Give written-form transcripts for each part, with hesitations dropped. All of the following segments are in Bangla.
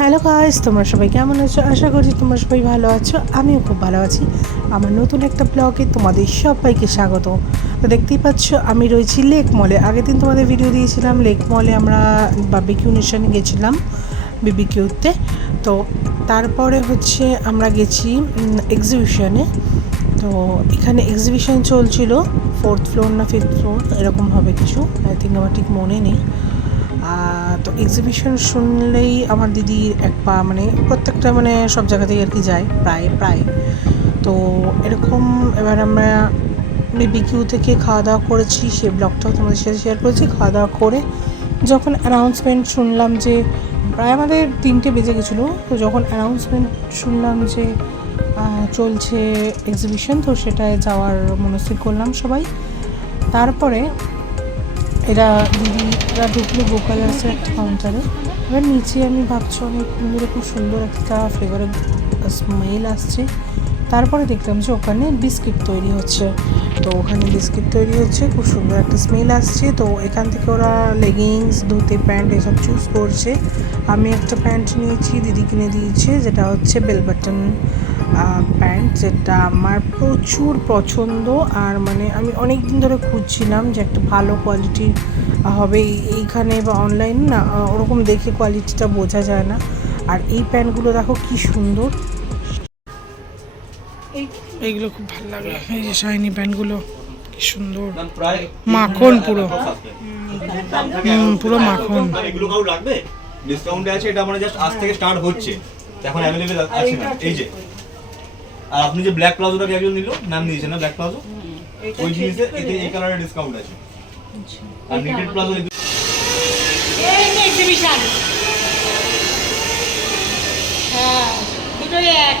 হ্যালো গাইস, তোমরা সবাই কেমন আছো? আশা করছি তোমরা সবাই ভালো আছো। আমিও খুব ভালো আছি। আমার নতুন একটা ব্লগে তোমাদের সবাইকে স্বাগত। তো দেখতেই পাচ্ছ আমি রয়েছি লেক মলে। আগের দিন তোমাদের ভিডিও দিয়েছিলাম, লেক মলে আমরা বারবিকিউ নেশনে গেছিলাম বিবিকিউতে। তো তারপরে হচ্ছে আমরা গেছি এক্সিবিশনে। তো এখানে এক্সিবিশন চলছিল, 4th ফ্লোর না 5th ফ্লোর এরকম হবে কিছু, আই থিঙ্ক, আমার ঠিক মনে নেই। তো এক্সিবিশন শুনলেই আমার দিদির এক পা মানে প্রত্যেকটা মানে সব জায়গাতেই আর কি যায় প্রায়। তো এরকম এবার আমরা বিবিকিউ থেকে খাওয়া দাওয়া করেছি, সেই ব্লগটাও তোমাদের সাথে শেয়ার করেছি। খাওয়া দাওয়া করে যখন অ্যানাউন্সমেন্ট শুনলাম যে প্রায় আমাদের 3টে বেজে গেছিলো, তো যখন অ্যানাউন্সমেন্ট শুনলাম যে চলছে এক্সিবিশন, তো সেটায় যাওয়ার মনস্থির করলাম সবাই। তারপরে দিদিরা ঢুকলো গোকালার্সের একটা কাউন্টারে। এবার নিচে আমি ভাবছি অনেক খুব সুন্দর একটা ফ্লেভারের স্মেল আসছে। তারপরে দেখলাম যে ওখানে বিস্কিট তৈরি হচ্ছে। তো ওখানে বিস্কিট তৈরি হচ্ছে, খুব সুন্দর একটা স্মেল আসছে। তো এখান থেকে ওরা লেগিংস, ধুতি, প্যান্ট এসব চুজ করছে। আমি একটা প্যান্ট নিয়েছি, দিদি কিনে দিয়েছে, যেটা হচ্ছে বেল বাটন প্যান্ট, যেটা আমার প্রচুর পছন্দ। আর মানে আমি অনেক দিন ধরে খুঁজছিলাম যে একটা ভালো কোয়ালিটির হবে এইখানে বা অনলাইন না, ওরকম দেখে কোয়ালিটিটা বোঝা যায় না। আর এই প্যান্টগুলো দেখো কি সুন্দর, এইগুলো খুব ভালো লাগে। এই যে শাইনি প্যান্টগুলো কি সুন্দর, মাখন পুরো পুরো মাখন। এগুলো কাউ লাগবে? ডিসকাউন্টে আছে, এটা মানে জাস্ট আজ থেকে স্টার্ট হচ্ছে, এখন অ্যাভেলেবল আছে না। এই যে আর আপনি যে ব্ল্যাক প্লাজোটা একজন নিল, নাম দিয়েছেন না ব্ল্যাক প্লাজো, ওই জিনিসে এতে এই কালারের ডিসকাউন্ট আছে। আর নিটেড প্লাজো এই এক্সিবিশন, হ্যাঁ দুটোই এক।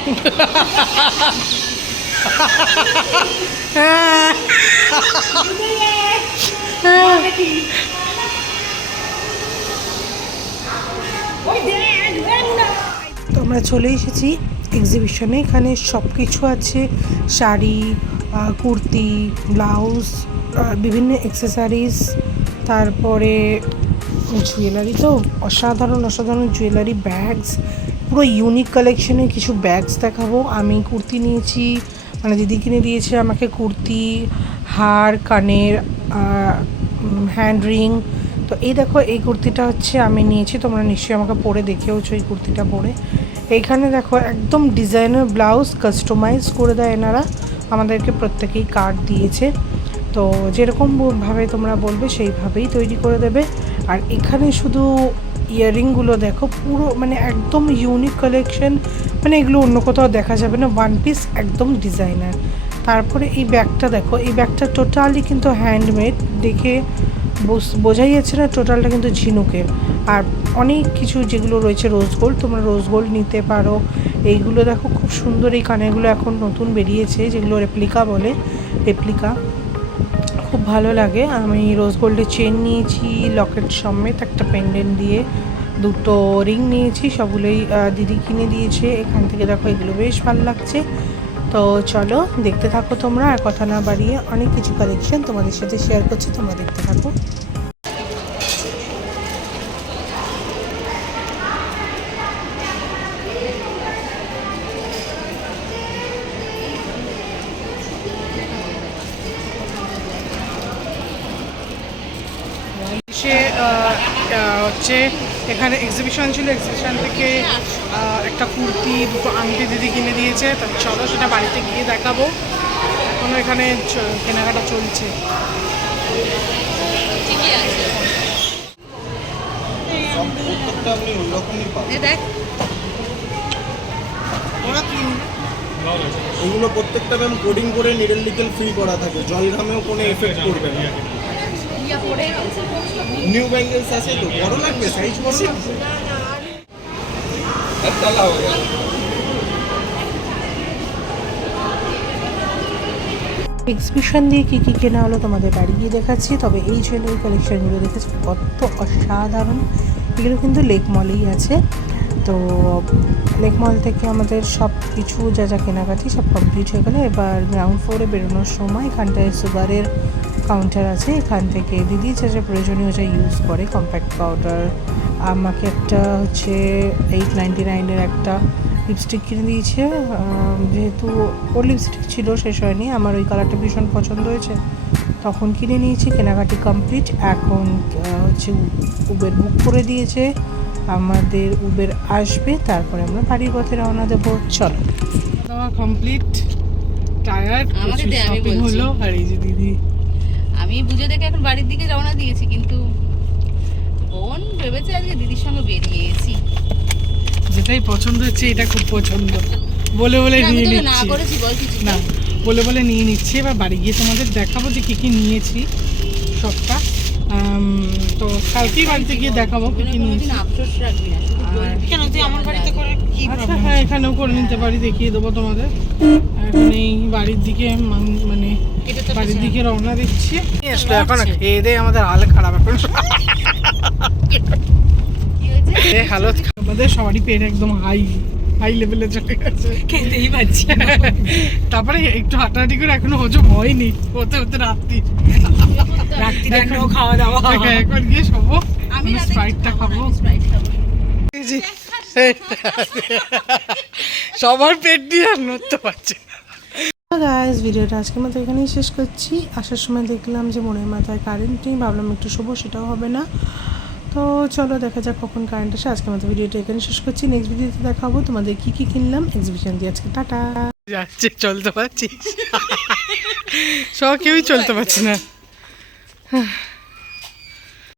তো আমরা চলে এসেছি এক্সিবিশনে। এখানে সব কিছু আছে, শাড়ি, কুর্তি, ব্লাউজ, বিভিন্ন অ্যাক্সেসরিজ, তারপরে জুয়েলারি। তো অসাধারণ জুয়েলারি, ব্যাগস, পুরো ইউনিক কালেকশনের কিছু ব্যাগস দেখাবো। আমি কুর্তি নিয়েছি, মানে দিদি কিনে দিয়েছে আমাকে কুর্তি, হার, কানের, হ্যান্ড রিং। তো এই দেখো, এই কুর্তিটা হচ্ছে আমি নিয়েছি, তোমরা নিশ্চয়ই আমাকে পরে দেখেওছো এই কুর্তিটা পরে। এইখানে দেখো একদম ডিজাইনার ব্লাউজ কাস্টমাইজ করে দেয় এনারা আমাদেরকে, প্রত্যেকেই কার্ড দিয়েছে। তো যেরকমভাবে তোমরা বলবে সেইভাবেই তৈরি করে দেবে। আর এখানে শুধু ইয়াররিংগুলো দেখো, পুরো মানে একদম ইউনিক কালেকশন, মানে এগুলো অন্য কোথাও দেখা যাবে না, ওয়ান পিস একদম ডিজাইনার। তারপরে এই ব্যাগটা দেখো, এই ব্যাগটা টোটালি কিন্তু হ্যান্ডমেড, দেখে বোঝাই যাচ্ছে না, টোটালটা কিন্তু ঝিনুকের। আর অনেক কিছু যেগুলো রয়েছে রোজ গোল্ড, তোমরা রোজ গোল্ড নিতে পারো। এইগুলো দেখো খুব সুন্দর, এই কানেরগুলো এখন নতুন বেরিয়েছে যেগুলো রেপ্লিকা বলে, রেপ্লিকা খুব ভালো লাগে। আমি রোজ গোল্ডের চেন নিয়েছি, লকেট সমেত একটা পেন্ডেন্ট দিয়ে, দুটো রিং নিয়েছি, সবগুলোই দিদি কিনে দিয়েছে। এখান থেকে দেখো এগুলো বেশ ভালো লাগছে। তো চলো দেখতে থাকো তোমরা, আর কথা না বাড়িয়ে অনেক কিছু কালেকশন তোমাদের সাথে শেয়ার করছি, তোমরা দেখতে থাকো। সে হচ্ছে এখানে এক্সিবিশন ছিল, এক্সিবিশন থেকে একটা কুর্তি, দুটো আংটি দিদি কিনে দিয়েছে। তা চলো সেটা বাড়িতে গিয়ে দেখাবো। এখনো এখানে কেনাকাটা চলছে। এগুলো প্রত্যেকটা ম্যাম কোডিং করে নিডল নিকেল ফ্রি করা থাকে, জল ঘামেও কোনো এফেক্ট করবে না। নিউ ব্যাঙ্গেলস আছে তো, বড় লাগবে, সাইজ বড় লাগবে। এক্সিবিশন দিয়ে কী কী কেনা হলো তোমাদের বাড়ি গিয়ে দেখাচ্ছি। তবে এই জুয়েলারি কালেকশানগুলো দেখেছি কত অসাধারণ। এগুলো কিন্তু লেক মলেই আছে। তো লেক মল থেকে আমাদের সব কিছু যা যা কেনাকাটি সব কমপ্লিট হয়ে গেলো। এবার গ্রাউন্ড ফ্লোরে বেরোনোর সময় এখানটায় সুগারের কাউন্টার আছে, এখান থেকে দিদি যা যা প্রয়োজনীয় যা ইউজ করে, কম্প্যাক্ট পাউডার, আমাকে একটা হচ্ছে 899-এর একটা লিপস্টিক কিনে দিয়েছে। যেহেতু ওর লিপস্টিক ছিল, শেষ হয়নি, আমার ওই কালারটা ভীষণ পছন্দ হয়েছে, তখন কিনে নিয়েছি। কেনাকাটি কমপ্লিট। এখন হচ্ছে উবের বুক করে দিয়েছে, আমাদের উবের আসবে, তারপরে আমরা বাড়ির পথে রওনা দেবো। চলো, খাওয়া কমপ্লিট, টায়ার্ড, শপিং হলো। আর এই যে দিদি, আমি বুঝে দেখে এখন বাড়ির দিকে রওনা দিয়েছি, কিন্তু বোন ভেবেছে আজকে দিদির সঙ্গে বেরিয়ে গেছি। যেটাই পছন্দ হচ্ছে এটা খুব পছন্দ, বলে বলে নিয়ে না নিচ্ছি। করেছি বল কিছু না, বলে বলে নিয়ে নিচ্ছি। এবার বাড়ি গিয়ে তোমাদের দেখাবো যে কী কী নিয়েছি সবটা। তো কালকেই বাড়িতে গিয়ে দেখাবো কী কী নিয়েছি। আফসোস রাখবি না, শুধু বলবি কেন তুই আমার বাড়িতে করে কি? আচ্ছা problem হ্যাঁ, এখানেও করে নিতে পারি, দেখিয়ে দেবো তোমাদের। এখন এই বাড়ির দিকে মানে বাড়ির দিকে রওনা দিচ্ছি। এখন খেয়ে দিয়ে আমাদের হাল খারাপ, এখন কি হয়েছে? হালত আমাদের সবারই পেট একদম হাই লেভেলে চলে গেছে, খেতেই পাচ্ছি। তারপরে একটু হাঁটাহাঁটি করে এখনো হজম হয়নি, হতে হতে রাত্রি খাওয়া দাওয়া। এখন গিয়ে শোবো, আমি রাতে স্প্রাইটটা খাবো। স্প্রাইট খাবো। সবার পেট দিয়ে আর নড়তে পারছে। গাইস, ভিডিওটা আজকের মতো এখানেই শেষ করছি। আসার সময় দেখলাম যে মনের মাথায় কারেন্ট নেই, ভাবলাম একটু শোবো, সেটাও হবে না। তো চলো দেখা যাক কখন কারেন্ট আসে। আজকের মতো ভিডিওটা এখানে শেষ করছি। নেক্সট ভিডিওতে দেখাবো তোমাদের কি কি কিনলাম এক্সিবিশন দিয়ে। আজকে টাটা। যাচ্ছে, চলতে পারছি, সব কেউই চলতে পারছি না।